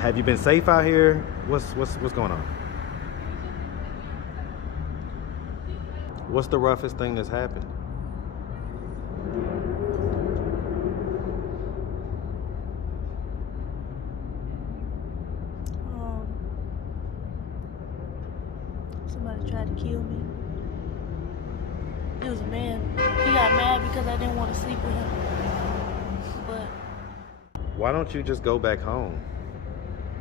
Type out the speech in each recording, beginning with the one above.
Have you been safe out here? What's going on? What's the roughest thing that's happened? Somebody tried to kill me. It was a man. He got mad because I didn't want to sleep with him. But why don't you just go back home?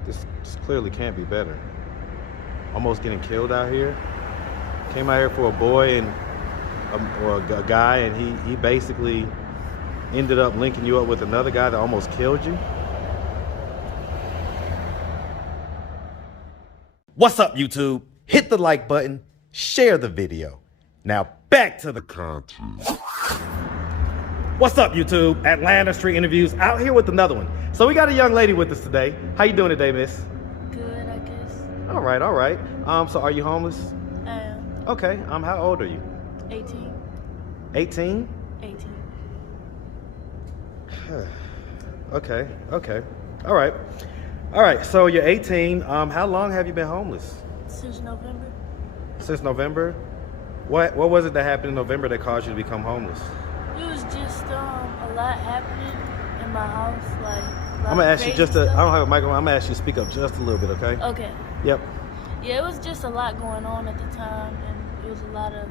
This clearly can't be better. Almost getting killed out here. Came out here for a boy and or a guy, and he basically ended up linking you up with another guy that almost killed you. What's up, YouTube? Hit the like button, share the video. Now back to the content. What's up, YouTube? Atlanta Street Interviews out here with another one. So we got a young lady with us today. How you doing today, miss? good, I guess. All right, all right. So are you homeless? I am. Okay. How old are you? 18. 18? 18. Okay. All right. So you're 18. How long have you been homeless? Since November. Since November? What was it that happened in November that caused you to become homeless? It was just a lot happening in my house, like I'm gonna ask you just stuff. I don't have a microphone. I'm gonna ask you to speak up just a little bit, okay? Okay. Yep. Yeah, it was just a lot going on at the time, and it was a lot of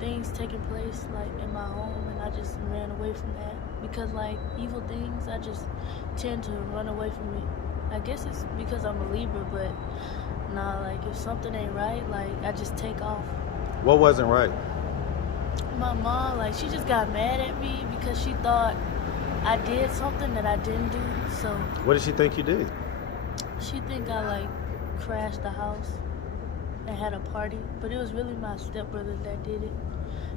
things taking place like in my home, and I just ran away from that because like evil things, I just tend to run away from it. I guess it's because I'm a Libra, but nah, like if something ain't right, like I just take off. What wasn't right? My mom, like she just got mad at me because she thought I did something that I didn't do. So What did she think you did? she think I like crashed the house and had a party, but it was really my stepbrother that did it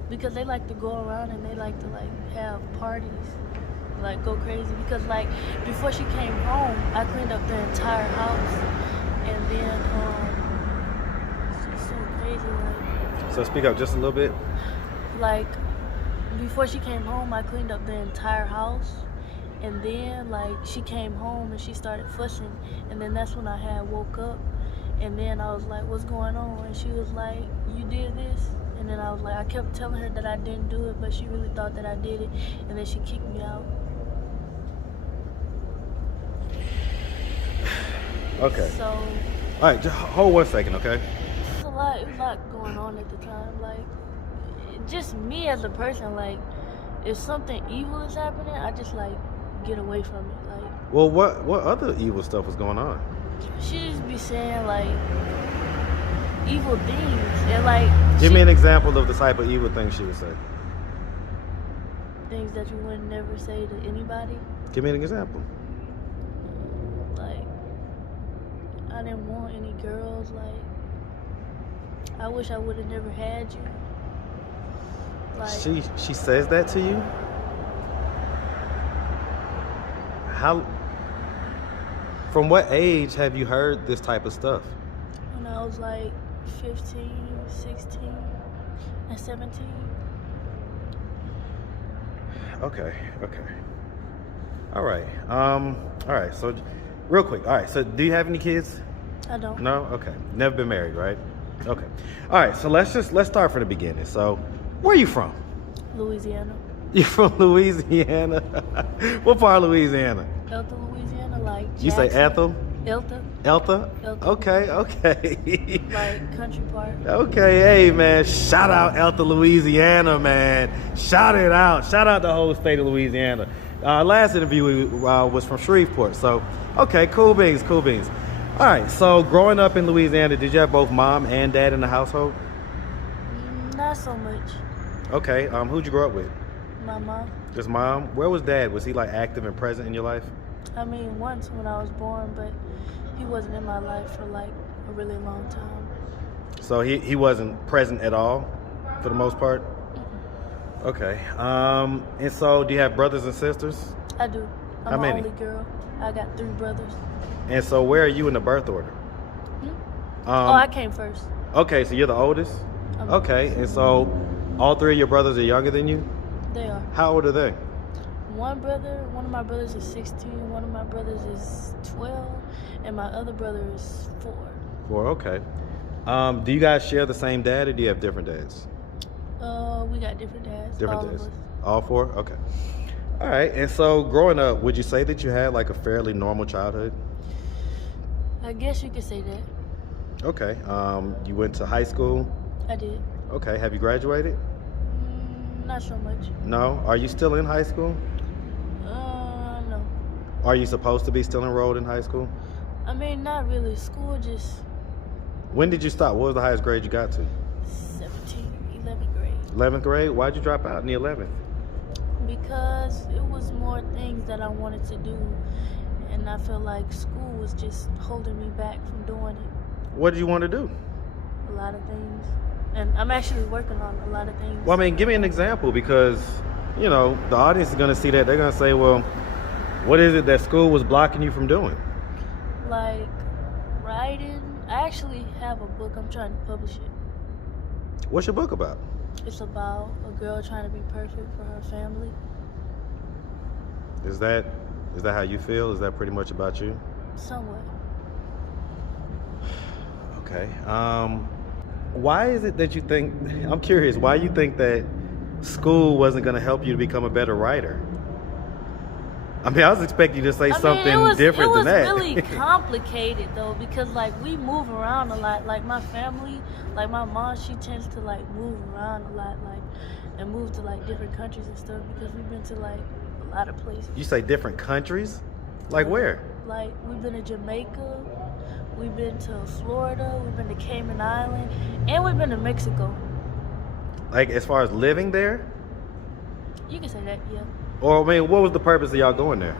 because they like to go around and they like to like have parties, like go crazy. Because like before she came home, I cleaned up the entire house, and then it's just so crazy. Like So speak up just a little bit. like before she came home, I cleaned up the entire house, and then like she came home and she started fussing, and then that's when I had woke up, and then I was like, what's going on? And she was like, you did this? And then I was like, I kept telling her that I didn't do it, but she really thought that I did it, and then she kicked me out. Okay. So All right, just hold 1 second, okay? it was a lot going on at the time. Like just me as a person, like if something evil is happening, I just like get away from it. Like Well, what other evil stuff was going on? she just be saying like evil things, and like Give me an example of the type of evil things she would say. things that you would never say to anybody. Give me an example. Like I didn't want any girls. Like I wish I would have never had you. Like She says that to you? How? From what age have you heard this type of stuff? when I was like 15, 16, and 17. Okay. All right. So, real quick. All right. So, do you have any kids? I don't. No. Okay. Never been married, right? Okay. All right. So let's start from the beginning. So, where are you from? Louisiana. You're from Louisiana. What part of Louisiana? Elta, Louisiana, like You say Jackson. Ethel? Elta, Elta? Elta. Okay. like country part. Okay, hey man, shout out Elta, Louisiana, man. Shout it out. Shout out the whole state of Louisiana. Last interview was from Shreveport. So, okay, cool beans. All right, so growing up in Louisiana, did you have both mom and dad in the household? Not so much. Okay, who'd you grow up with? My mom. Just mom? Where was dad? Was he like active and present in your life? I mean, once when I was born, but he wasn't in my life for like a really long time. So he wasn't present at all for the most part? Okay. And so do you have brothers and sisters? I do. I'm How the many? only girl. I got 3 brothers. And so where are you in the birth order? I came first. Okay, so you're the oldest? I'm Okay, and so all 3 of your brothers are younger than you? They are. How old are they? One of my brothers is 16, one of my brothers is 12, and my other brother is 4. 4, okay. Do you guys share the same dad, or do you have different dads? We got different dads. Different all dads. Of us. All 4? Okay. All right. And so growing up, would you say that you had like a fairly normal childhood? I guess you could say that. Okay. You went to high school? I did. Okay. Have you graduated? Not so much. No. Are you still in high school? No. Are you supposed to be still enrolled in high school? I mean, not really. School just When did you stop? What was the highest grade you got to? 11th grade. 11th grade? Why'd you drop out in the 11th? Because it was more things that I wanted to do, and I felt like school was just holding me back from doing it. What did you want to do? A lot of things. And I'm actually working on a lot of things. Well, I mean, give me an example, because, you know, the audience is going to see that. They're going to say, well, what is it that school was blocking you from doing? Like writing. I actually have a book. I'm trying to publish it. What's your book about? It's about a girl trying to be perfect for her family. Is that how you feel? Is that pretty much about you? Somewhat. Okay. Why is it that you think, I'm curious, why you think that school wasn't going to help you to become a better writer? I mean, I was expecting you to say something different than that. It was really complicated though, because like we move around a lot. Like my family, like my mom, she tends to like move around a lot, like, and move to like different countries and stuff, because we've been to like a lot of places. You say different countries? Like where? Like we've been to Jamaica, we've been to Florida, we've been to Cayman Island, and we've been to Mexico. Like as far as living there? You can say that, yeah. Or, I mean, what was the purpose of y'all going there?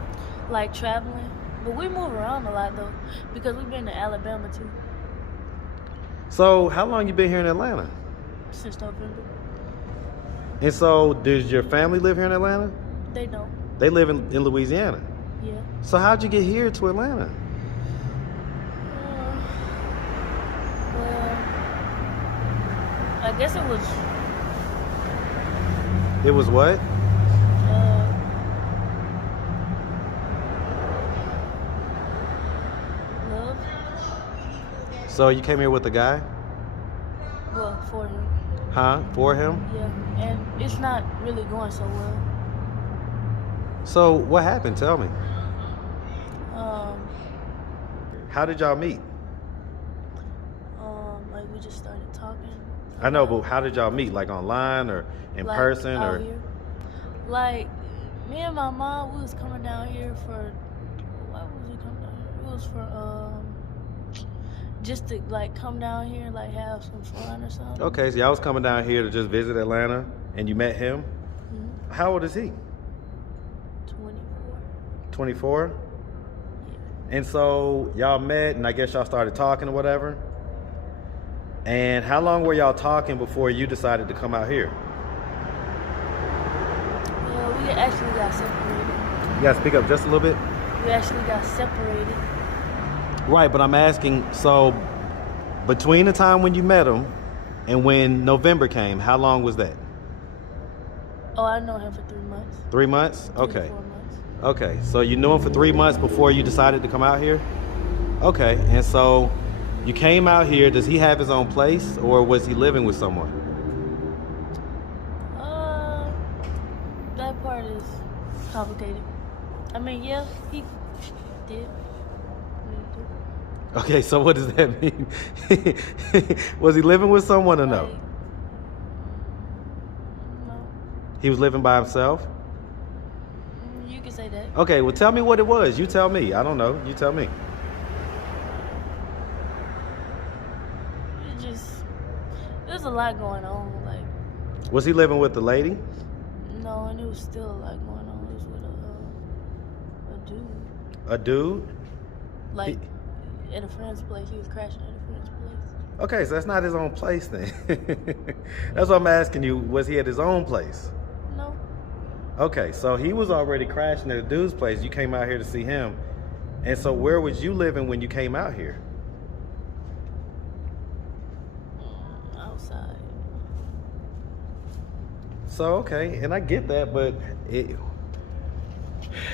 Like traveling. But we move around a lot though, because we've been to Alabama too. So, how long you been here in Atlanta? Since November. And so, does your family live here in Atlanta? They don't. They live in Louisiana. Yeah. So, how'd you get here to Atlanta? Well, I guess it was. It was what? Love. So, you came here with a guy? Well, for him. Huh? For him? Yeah, and it's not really going so well. So, what happened? Tell me. How did y'all meet? Like we just started talking. I know, but how did y'all meet? Like online or in Like, person out or? here. Like me and my mom, we was coming down here for. Why was we coming down here? It was for just to like come down here and like have some fun or something. Okay, so y'all was coming down here to just visit Atlanta, and you met him. Mm-hmm. How old is he? 24. 24? Yeah. And so y'all met, and I guess y'all started talking or whatever. And how long were y'all talking before you decided to come out here? Well, we actually got separated. You gotta speak up just a little bit. We actually got separated. Right, but I'm asking, so between the time when you met him and when November came, how long was that? Oh, I know him for 3 months. 3 months? 3 to Okay. 4 months. Okay, so you knew him for 3 months before you decided to come out here? Okay, and so you came out here. Does he have his own place, or was he living with someone? That part is complicated. I mean, yeah, he did. Okay, so what does that mean? Was he living with someone or no? Like, no. He was living by himself? You can say that. Okay, well tell me what it was. You tell me. I don't know. You tell me. There's a lot going on. Like, Was he living with the lady? no, and it was still a lot going on. It was with a dude. A dude? Like, at a friend's place. He was crashing at a friend's place. Okay, so that's not his own place then. That's what I'm asking you. Was he at his own place? No. Okay, so he was already crashing at a dude's place. You came out here to see him. And so where was you living when you came out here? Outside. So, okay, and I get that, but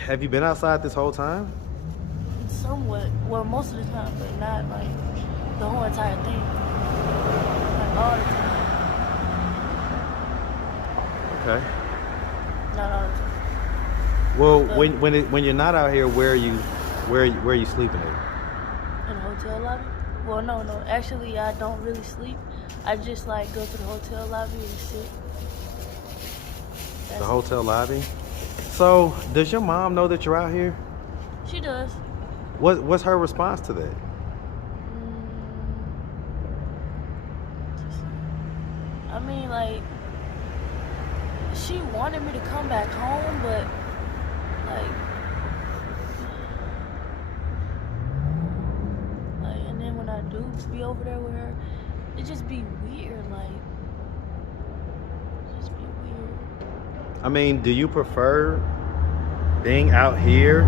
have you been outside this whole time? Somewhat. Well, most of the time, but not like the whole entire thing. Like all the time. Okay. Not all the time. Well, But when you're not out here, where are you sleeping at? in a hotel lobby? Well, no. Actually, I don't really sleep. I just like go to the hotel lobby and sit. The hotel lobby? So, does your mom know that you're out here? She does. What's her response to that? I mean, like, she wanted me to come back home, but and then when I do be over there with her, it just be weird, just be weird. I mean, do you prefer being out here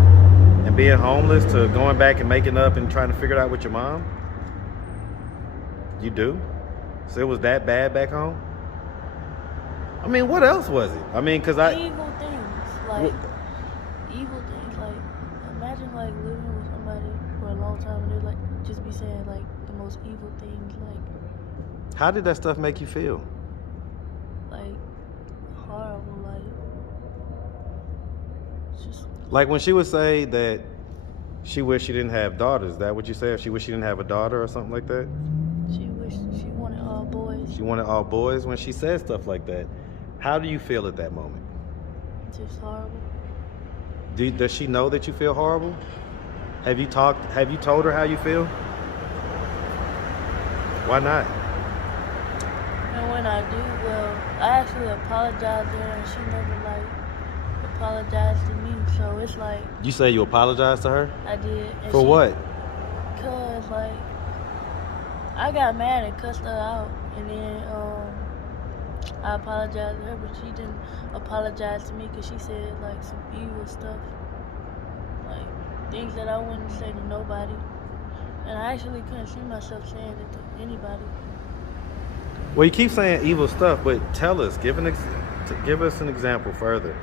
and being homeless to going back and making up and trying to figure it out with your mom? You do? So it was that bad back home? I mean, what else was it? I mean, because evil things, evil things, imagine living with somebody for a long time and they just be saying the most evil things, how did that stuff make you feel? Horrible, it's just Like when she would say that she wished she didn't have daughters, is that what you say? If she wished she didn't have a daughter or something like that? she wished she wanted all boys. She wanted all boys. When she said stuff like that, how do you feel at that moment? Just horrible. Does she know that you feel horrible? Have you told her how you feel? Why not? And when I do, well, I actually apologized to her and she never apologized to me, so it's You say you apologized to her? I did. And For what? Cause I got mad and cussed her out, and then I apologized to her, but she didn't apologize to me because she said some evil stuff, things that I wouldn't say to nobody, and I actually couldn't see myself saying it to anybody. Well, you keep saying evil stuff, but tell us, give us an example further.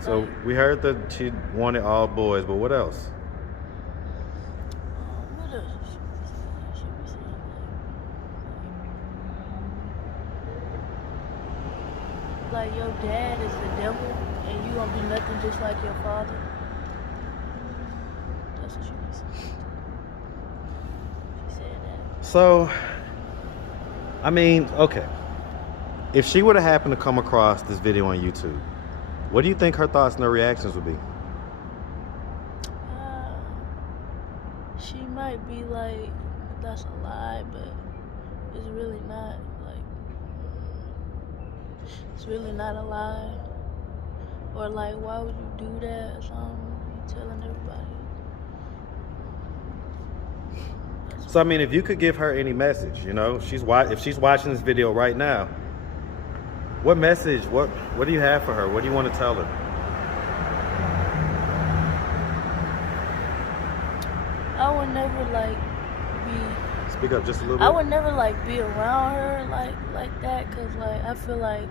So we heard that she wanted all boys, but what else? What else should we say? Your dad is the devil, and you gonna be nothing just like your father. That's what she was saying. She said that. So, I mean, okay. If she would have happened to come across this video on YouTube, what do you think her thoughts and her reactions would be? She might be that's a lie, but it's really not. It's really not a lie. Or why would you do that or something? You telling everybody. So, I mean, if you could give her any message, if she's watching this video right now, what message, what do you have for her? What do you want to tell her? I would never be. Speak up just a little bit. I would never be around her like that, cause I feel I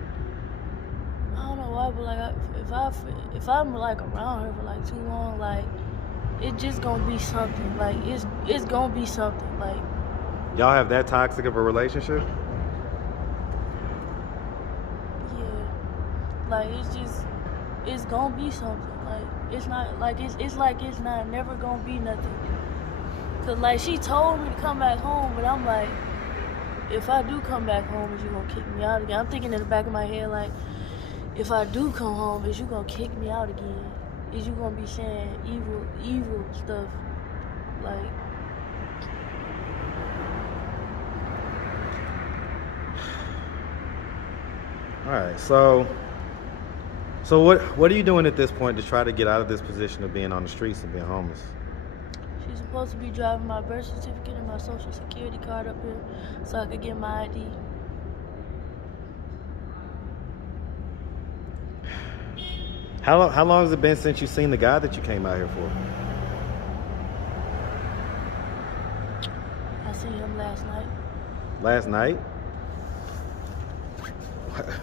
don't know why, but if I'm around her for too long, it's just gonna be something. It's gonna be something. Y'all have that toxic of a relationship? Yeah. It's gonna be something. It's not it's not never gonna be nothing. Cause she told me to come back home, but I'm if I do come back home, is you gonna kick me out again? I'm thinking in the back of my head if I do come home, is you gonna kick me out again? Is you gonna be saying evil stuff? All right, so what are you doing at this point to try to get out of this position of being on the streets and being homeless? She's supposed to be driving my birth certificate and my social security card up here so I could get my ID. How long has it been since you seen the guy that you came out here for? I seen him last night. Last night?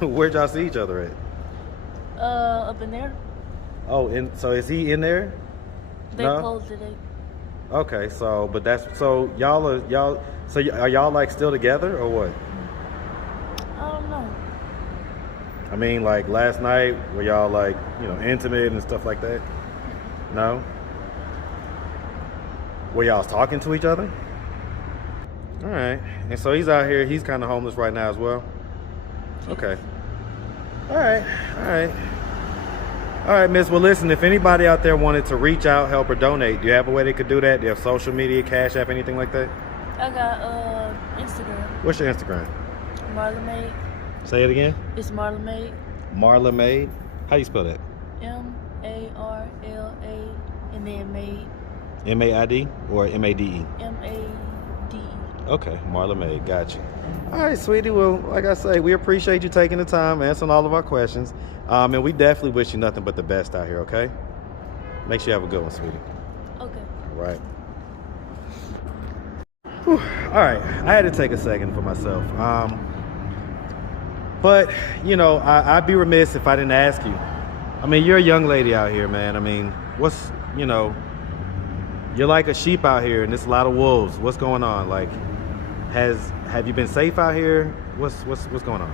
Where'd y'all see each other at? Up in there. Oh, so is he in there? They No? closed today. Okay, so but that's so are y'all like still together or what? I don't know. I mean, like last night were y'all like intimate and stuff like that? No. Were y'all talking to each other? All right, and so he's out here. He's kind of homeless right now as well. Okay. All right. All right. All right, Miss. Well, listen, if anybody out there wanted to reach out, help, or donate, do you have a way they could do that? Do you have social media, Cash App, anything like that? I got Instagram. What's your Instagram? Marla Maid. Say it again. It's Marla Maid. Marla Maid. How you spell that? Marla and then Maid. M-A-I-D or M-A-D-E? M-A-D. Okay, Marla Maid. Got you. All right, sweetie. Well, like I say, we appreciate you taking the time, answering all of our questions. And we definitely wish you nothing but the best out here, okay? Make sure you have a good one, sweetie. Okay. All right. Whew. All right. I had to take a second for myself. But, I'd be remiss if I didn't ask you. I mean, you're a young lady out here, man. I mean, you're like a sheep out here and there's a lot of wolves. What's going on? Like, have you been safe out here? What's going on?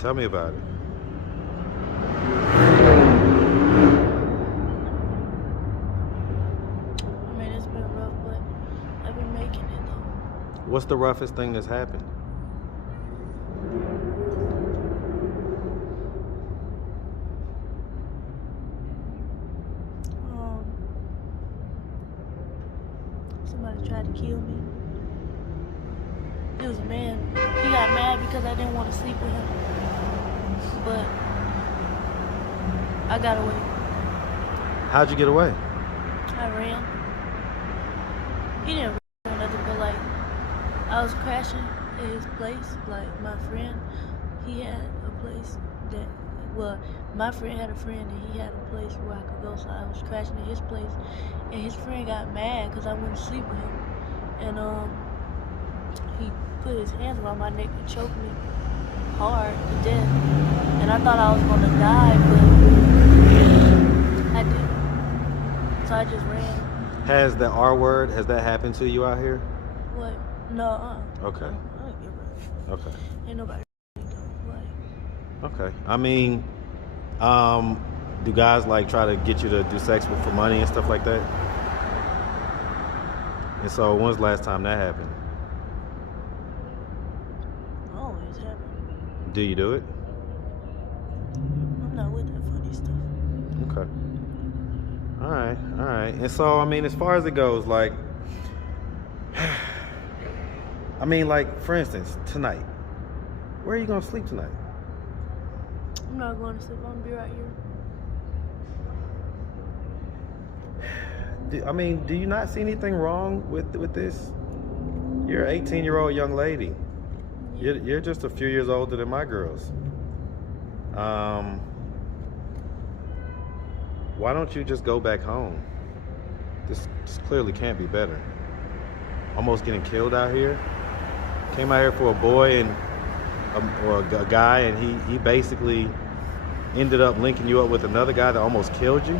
Tell me about it. I mean, it's been rough, but I've been making it though. What's the roughest thing that's happened? Somebody tried to kill me. It was a man. He got mad because I didn't want to sleep with him. But I got away. How'd you get away? I ran. He didn't run or nothing, but like I was crashing at his place. Like my friend, he had a place that, my friend had a friend and he had a place where I could go. So I was crashing at his place, and his friend got mad because I wouldn't sleep with him, and he put his hands around my neck and choked me hard to death. And I thought I was gonna die, but I didn't. So I just ran. Has the R word, has that happened to you out here? What? No. Okay. I don't give a. Okay. Ain't nobody like. Okay. I mean, do guys like try to get you to do sex for money and stuff like that? And so when's the last time that happened? Always happen. Do you do it? I'm not with that funny stuff. Okay. All right. All right. And so, I mean, as far as it goes, like, I mean, like, for instance, tonight, where are you going to sleep tonight? I'm not going to sleep. I'm going to be right here. I mean, do you not see anything wrong with this? You're an 18-year-old young lady. You're just a few years older than my girls. Why don't you just go back home? This clearly can't be better. Almost getting killed out here. Came out here for a boy and or a guy, and he basically ended up linking you up with another guy that almost killed you.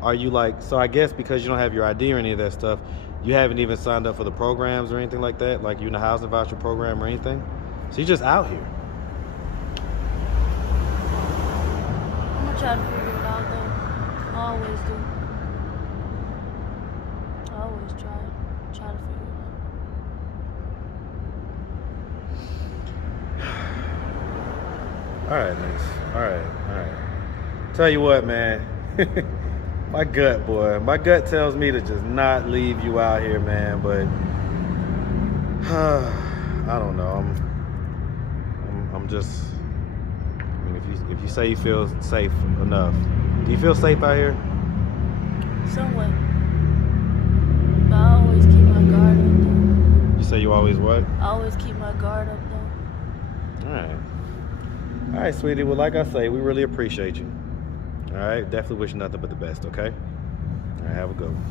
Are you like, so I guess because you don't have your ID or any of that stuff, you haven't even signed up for the programs or anything like that? Like you in the housing voucher program or anything? So you're just out here. I'm going to try to figure it out, though. I always do. I always try to figure it out. All right, Miss. All right. Tell you what, man. My gut tells me to just not leave you out here, man. But I don't know. I'm just. I mean, if you say you feel safe enough, do you feel safe out here? Somewhat. But I always keep my guard up, though. You say you always what? I always keep my guard up, though. All right, sweetie. Well, like I say, we really appreciate you. All right, definitely wish you nothing but the best, okay? All right, have a good one.